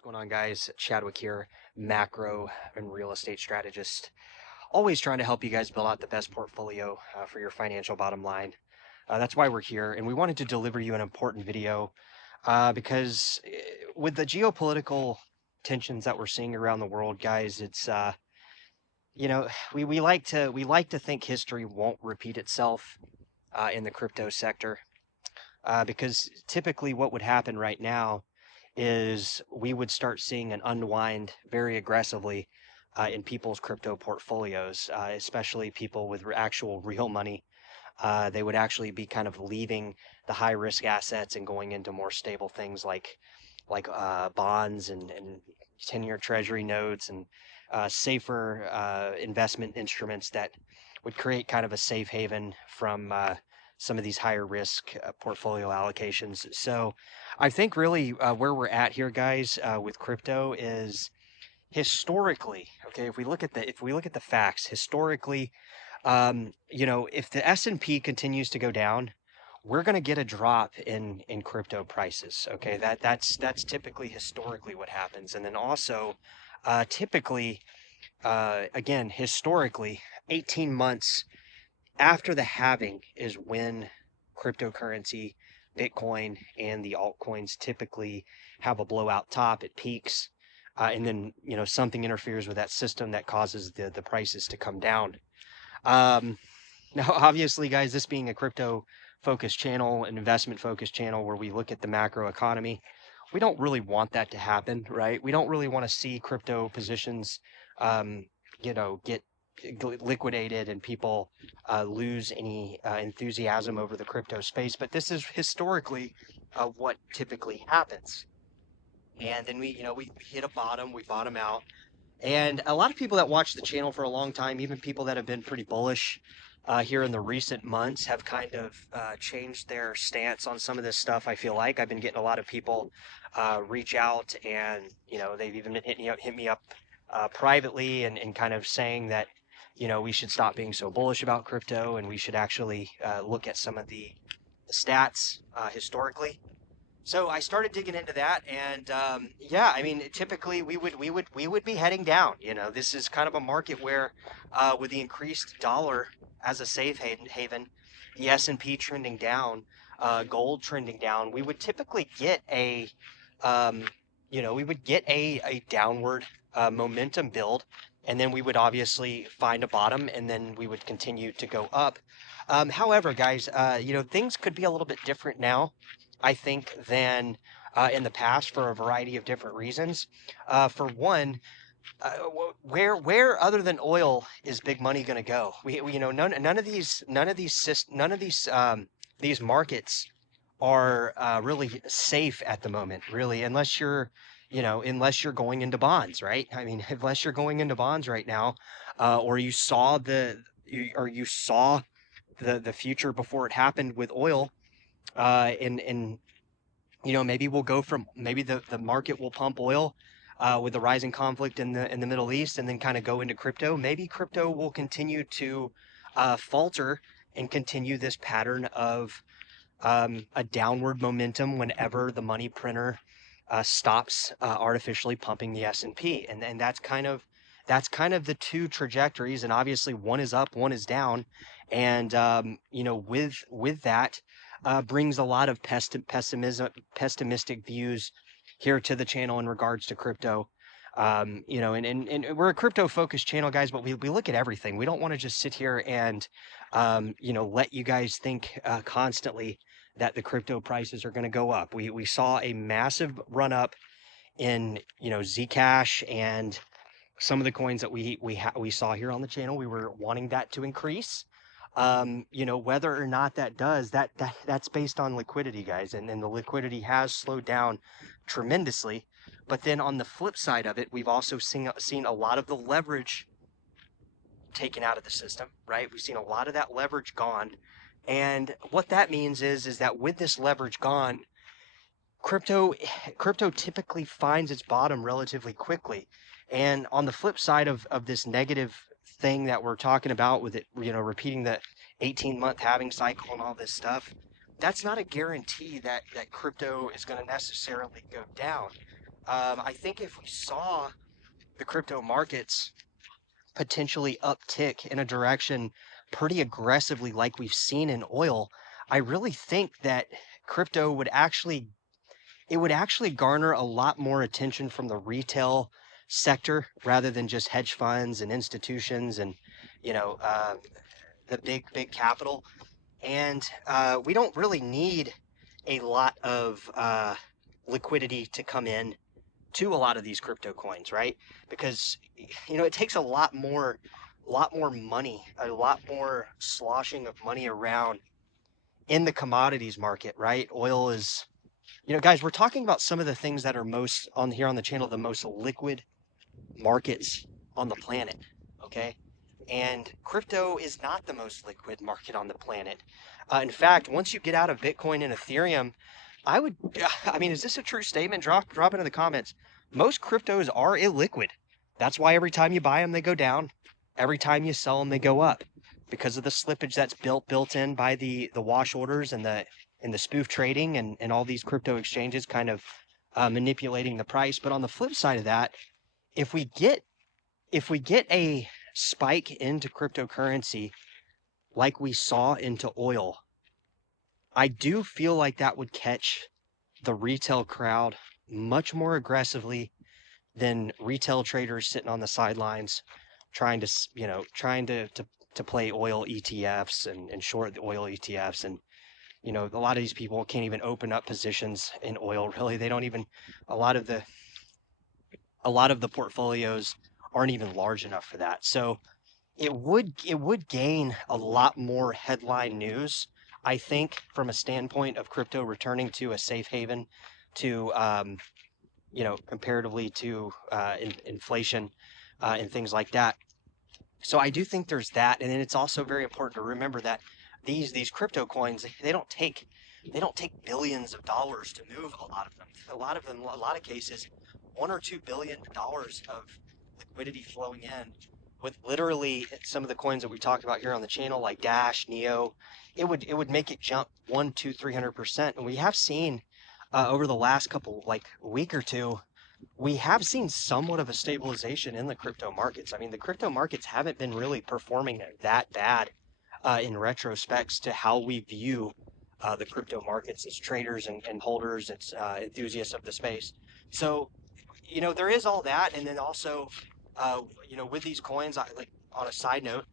What's going on, guys? Chadwick here, macro and real estate strategist. Always trying to help you guys build out the best portfolio for your financial bottom line. That's why we're here, and we wanted to deliver you an important video because with the geopolitical tensions that we're seeing around the world, guys, it's you know we like to think history won't repeat itself in the crypto sector because typically what would happen right now is we would start seeing an unwind very aggressively in people's crypto portfolios, especially people with actual real money. They would actually be kind of leaving the high risk assets and going into more stable things like bonds and 10-year treasury notes and safer investment instruments that would create kind of a safe haven from some of these higher risk portfolio allocations. So I think really where we're at here, guys, with crypto is historically, okay, if we look at the facts historically, if the S&P continues to go down, we're going to get a drop in crypto prices. Okay, that's typically historically what happens. And then also typically again historically 18 months after the halving is when cryptocurrency, Bitcoin, and the altcoins typically have a blowout top. It peaks, and then something interferes with that system that causes the prices to come down. Um, Now, obviously, guys, this being a crypto focused channel, an investment focused channel where we look at the macro economy, we don't really want that to happen, right? We don't really want to see crypto positions, um, get liquidated and people lose any enthusiasm over the crypto space. But this is historically what typically happens. And then we hit a bottom, we bottom out, and a lot of people that watch the channel for a long time, even people that have been pretty bullish here in the recent months, have kind of changed their stance on some of this stuff. I feel like I've been getting a lot of people reach out, and they've even been hit me up privately, and kind of saying that we should stop being so bullish about crypto, and we should actually look at some of the stats historically. So I started digging into that, and yeah, I mean, typically we would be heading down. This is kind of a market where, with the increased dollar as a safe haven, the S&P trending down, gold trending down, we would typically get a downward momentum build, and then we would obviously find a bottom, and then we would continue to go up. However, guys, things could be a little bit different now, I think, than in the past for a variety of different reasons. For one, where other than oil is big money going to go? None of these markets are really safe at the moment, really, unless you're going into bonds, right? I mean, unless you're going into bonds right now, or you saw the future before it happened with oil, and maybe we'll go from maybe the market will pump oil with the rising conflict in the Middle East, and then kind of go into crypto. Maybe crypto will continue to falter and continue this pattern of a downward momentum whenever the money printer stops artificially pumping the S&P, and that's kind of the two trajectories, and obviously one is up, one is down, and with that brings a lot of pessimistic views here to the channel in regards to crypto. And we're a crypto focused channel, guys, but we look at everything. We don't want to just sit here and let you guys think constantly that the crypto prices are going to go up. We saw a massive run up in Zcash and some of the coins that we saw here on the channel. We were wanting that to increase. Whether or not that does, that's based on liquidity, guys, and the liquidity has slowed down tremendously. But then on the flip side of it, we've also seen a lot of the leverage taken out of the system, right? We've seen a lot of that leverage gone. And what that means is that with this leverage gone, crypto typically finds its bottom relatively quickly. And on the flip side of this negative thing that we're talking about with it, repeating the 18-month halving cycle and all this stuff, that's not a guarantee that crypto is going to necessarily go down. I think if we saw the crypto markets potentially uptick in a direction pretty aggressively like we've seen in oil, I really think that crypto would actually it would actually garner a lot more attention from the retail sector rather than just hedge funds and institutions and you know the big capital. And we don't really need a lot of liquidity to come in to a lot of these crypto coins, right? Because it takes a lot more money, a lot more sloshing of money around in the commodities market, right? Oil is, guys, we're talking about some of the things that are most on here on the channel, the most liquid markets on the planet, okay? And crypto is not the most liquid market on the planet. In fact, once you get out of Bitcoin and Ethereum, I mean, is this a true statement? Drop it in the comments. Most cryptos are illiquid. That's why every time you buy them, they go down. Every time you sell them, they go up because of the slippage that's built in by the wash orders and the spoof trading and all these crypto exchanges kind of manipulating the price. But on the flip side of that, if we get if we get a spike into cryptocurrency like we saw into oil, I do feel like that would catch the retail crowd much more aggressively than retail traders sitting on the sidelines trying to play oil ETFs and short the oil ETFs. And a lot of these people can't even open up positions in oil. Really, they don't even. A lot of the portfolios aren't even large enough for that. So it would gain a lot more headline news, I think, from a standpoint of crypto returning to a safe haven to comparatively to inflation and things like that. So I do think there's that, and then it's also very important to remember that these crypto coins, they don't take billions of dollars to move a lot of them. A lot of cases, $1 or $2 billion of liquidity flowing in with literally some of the coins that we talked about here on the channel, like Dash, Neo. It would make it jump 1, 2, 300%. And we have seen over the last couple like week or two, we have seen somewhat of a stabilization in the crypto markets. I mean, the crypto markets haven't been really performing that bad in retrospects to how we view the crypto markets as traders and holders, as enthusiasts of the space. So, there is all that. And then also, with these coins, like on a side note,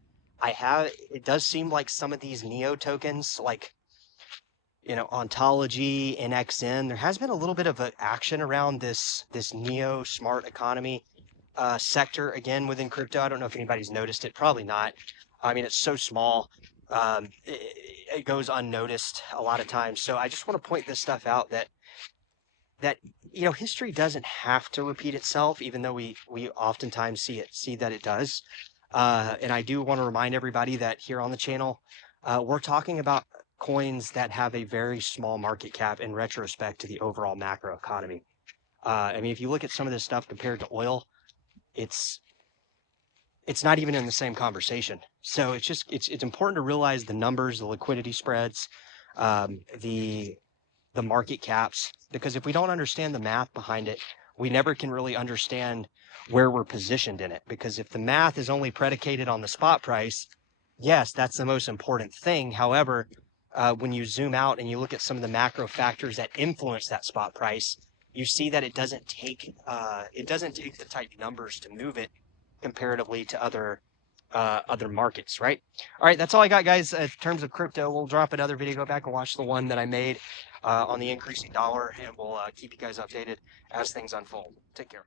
it does seem like some of these Neo tokens, like Ontology, NXN. There has been a little bit of an action around this neo smart economy sector again within crypto. I don't know if anybody's noticed it. Probably not. I mean, it's so small. It goes unnoticed a lot of times. So I just want to point this stuff out that history doesn't have to repeat itself, even though we oftentimes see that it does. And I do want to remind everybody that here on the channel, we're talking about coins that have a very small market cap in retrospect to the overall macro economy. I mean, if you look at some of this stuff compared to oil, it's not even in the same conversation. So it's important to realize the numbers, the liquidity spreads, the market caps, because if we don't understand the math behind it, we never can really understand where we're positioned in it. Because if the math is only predicated on the spot price, yes, that's the most important thing. However, when you zoom out and you look at some of the macro factors that influence that spot price, you see that it doesn't take the type numbers to move it comparatively to other markets, right? All right, that's all I got, guys. In terms of crypto, we'll drop another video. Go back and watch the one that I made on the increasing dollar, and we'll keep you guys updated as things unfold. Take care.